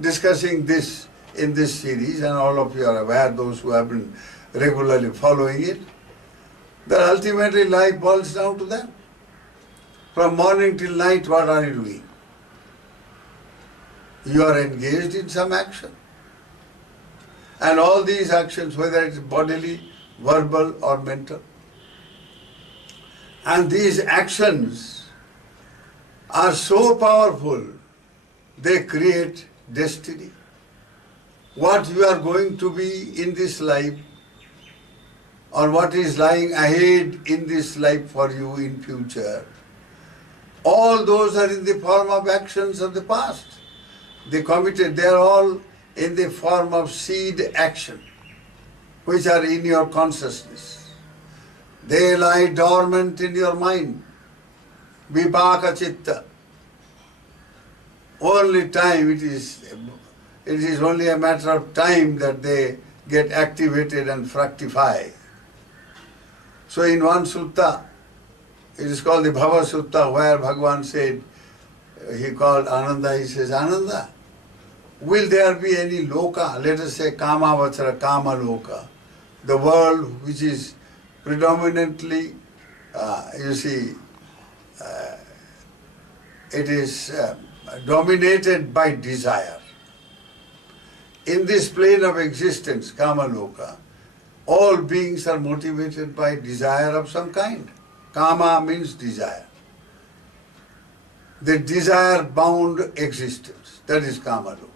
discussing this in this series, and all of you are aware, those who have been regularly following it, that ultimately life boils down to that. From morning till night, what are you doing? You are engaged in some action. And all these actions, whether it's bodily, verbal or mental, and these actions are so powerful, they create destiny. What you are going to be in this life, or what is lying ahead in this life for you in future, all those are in the form of actions of the past. They committed, they are all in the form of seed action, which are in your consciousness. They lie dormant in your mind. Vipaka chitta. Only time, it is only a matter of time that they get activated and fructify. So in one sutta, it is called the Bhava Sutta, where Bhagavan said, he called Ananda, he says, Ananda, will there be any loka, let us say kama vachara, kama loka, the world which is predominantly, it is dominated by desire. In this plane of existence, kama loka, all beings are motivated by desire of some kind. Kama means desire. The desire-bound existence, that is kama loka.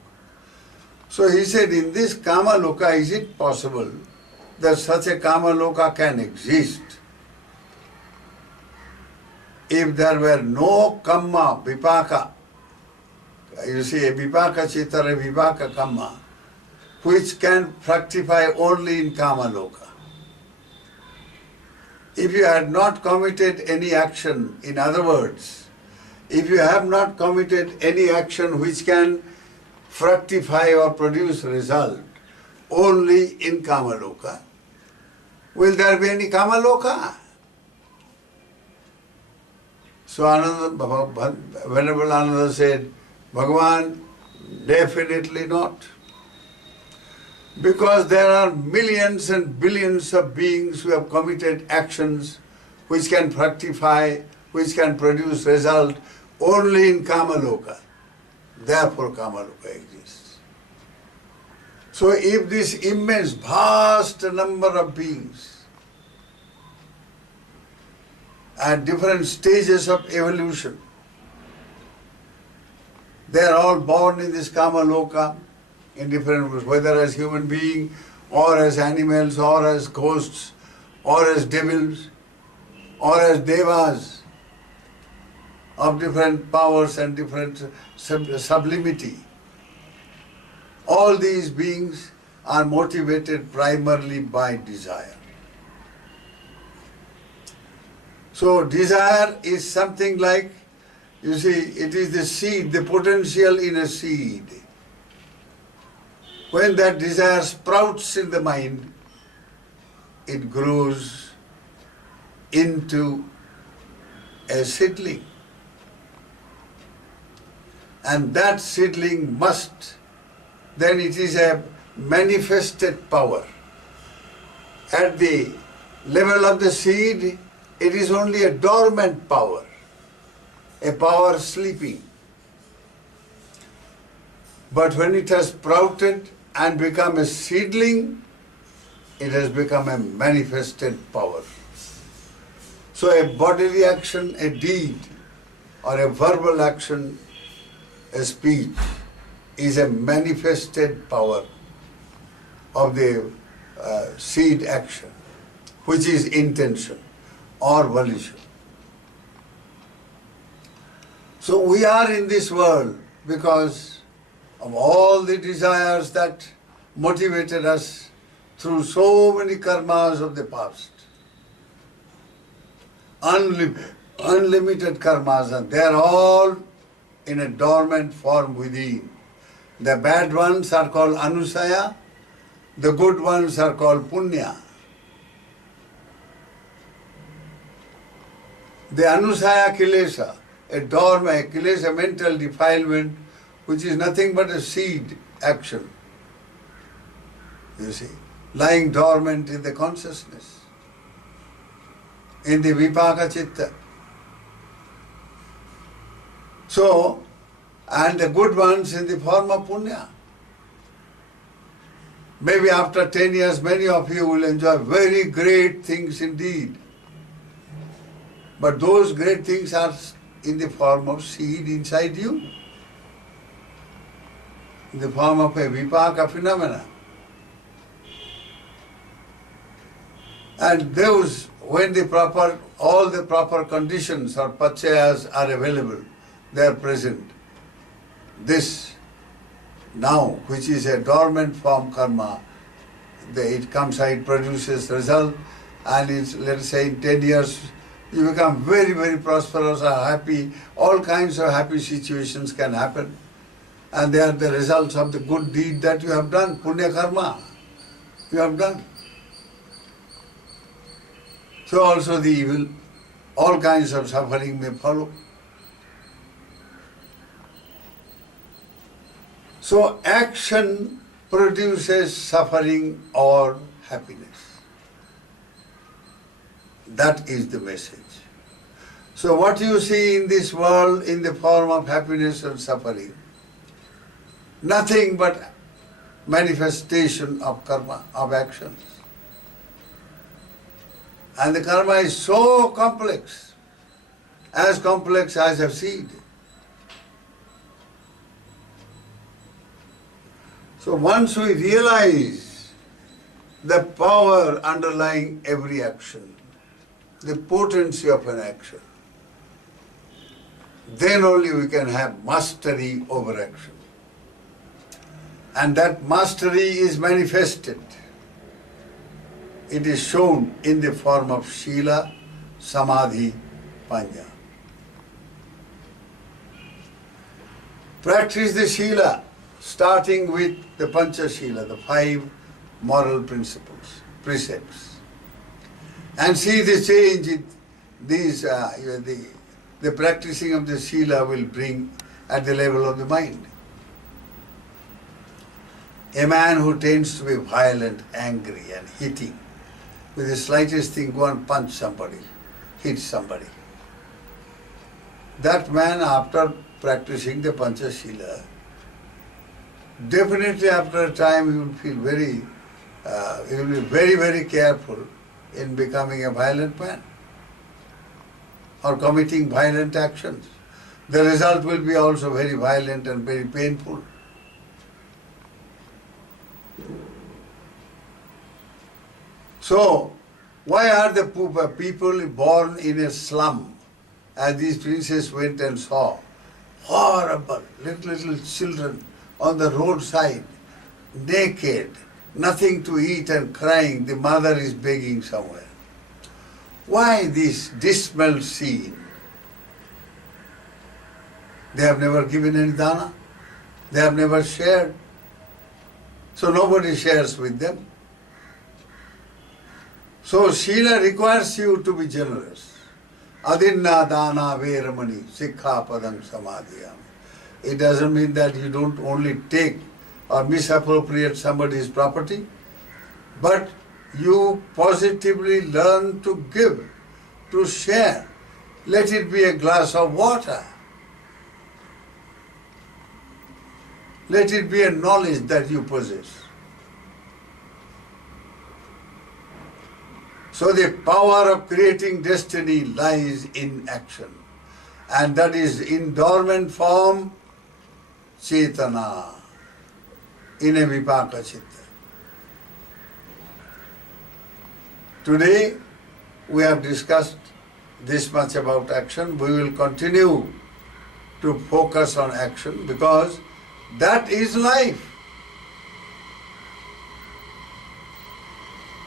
So he said, in this kama loka, is it possible that such a kama loka can exist if there were no kamma, vipaka? You see, a vipaka chitara, vipaka kamma, which can fructify only in kama loka. If you had not committed any action, in other words, if you have not committed any action which can fructify or produce result only in kama loka, will there be any kama loka? So Ananda, Venerable Ananda said, Bhagavan, definitely not. Because there are millions and billions of beings who have committed actions which can fructify, which can produce result only in kama loka. Therefore kama loka exists. So if this immense, vast number of beings at different stages of evolution, they are all born in this kama loka, in different ways, whether as human being, or as animals, or as ghosts, or as devils, or as devas of different powers and different sublimity. All these beings are motivated primarily by desire. So desire is something like, you see, it is the seed, the potential in a seed. When that desire sprouts in the mind, it grows into a seedling. And that seedling must, then it is a manifested power. At the level of the seed, it is only a dormant power, a power sleeping. But when it has sprouted and become a seedling, it has become a manifested power. So a bodily action, a deed, or a verbal action, a speech, is a manifested power of the seed action, which is intention or volition. So we are in this world because of all the desires that motivated us through so many karmas of the past. Unlimited karmas, and they are all in a dormant form within. The bad ones are called anusaya, the good ones are called punya. The anusaya kilesa, a dormant kilesa, mental defilement, which is nothing but a seed action, you see, lying dormant in the consciousness, in the vipaka chitta. So, and the good ones in the form of punya. Maybe after 10 years, many of you will enjoy very great things indeed. But those great things are in the form of seed inside you, in the form of a vipaka phenomena. And those, when all the proper conditions or pachayas are available, they are present. This now, which is a dormant form karma, it comes out, it produces result, and it's, let's say in 10 years, you become very, very prosperous or happy. All kinds of happy situations can happen. And they are the results of the good deed that you have done, punya karma you have done. So also the evil, all kinds of suffering may follow. So action produces suffering or happiness. That is the message. So what you see in this world in the form of happiness and suffering, nothing but manifestation of karma, of actions. And the karma is so complex as a seed. So once we realize the power underlying every action, the potency of an action, then only we can have mastery over action. And that mastery is manifested. It is shown in the form of Shila, Samadhi, Panya. Practice the Shila, starting with the Pancha Shila, the 5 moral principles, precepts. And see the change in these, the practicing of the Shila will bring at the level of the mind. A man who tends to be violent, angry and hitting, with the slightest thing go and punch somebody, hit somebody. That man, after practicing the Pancha Shila, definitely after a time he will feel he will be very, very careful in becoming a violent man or committing violent actions. The result will be also very violent and very painful. So, why are the people born in a slum, as these princes went and saw? Horrible, little children on the roadside, naked, nothing to eat and crying, the mother is begging somewhere. Why this dismal scene? They have never given any dana, they have never shared, so nobody shares with them. So Shila requires you to be generous. Adinna dana veramani sikha padam samadhiyam. It doesn't mean that you don't only take or misappropriate somebody's property, but you positively learn to give, to share. Let it be a glass of water. Let it be a knowledge that you possess. So the power of creating destiny lies in action. And that is in dormant form, chetana, in a vipaka chitta. Today we have discussed this much about action. We will continue to focus on action because that is life.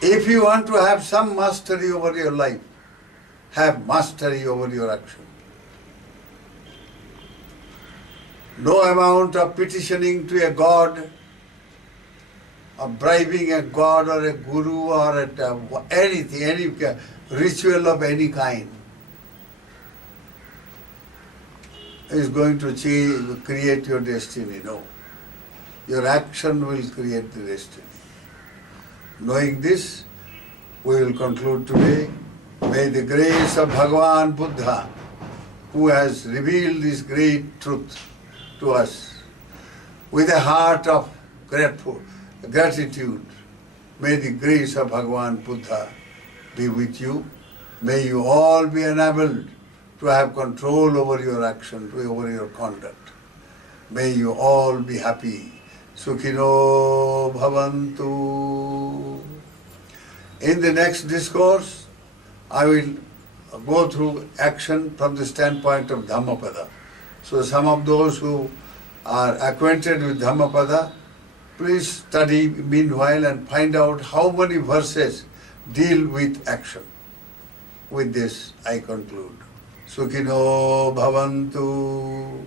If you want to have some mastery over your life, have mastery over your action. No amount of petitioning to a god, of bribing a god or a guru or anything, any ritual of any kind. is going to create your destiny. No. Your action will create the destiny. Knowing this, we will conclude today. May the grace of Bhagavan Buddha, who has revealed this great truth to us, with a heart of gratitude, may the grace of Bhagavan Buddha be with you. May you all be enabled to have control over your action, over your conduct. May you all be happy. Sukhino bhavantu. In the next discourse, I will go through action from the standpoint of Dhammapada. So some of those who are acquainted with Dhammapada, please study meanwhile and find out how many verses deal with action. With this, I conclude. Sukhino bhavantu.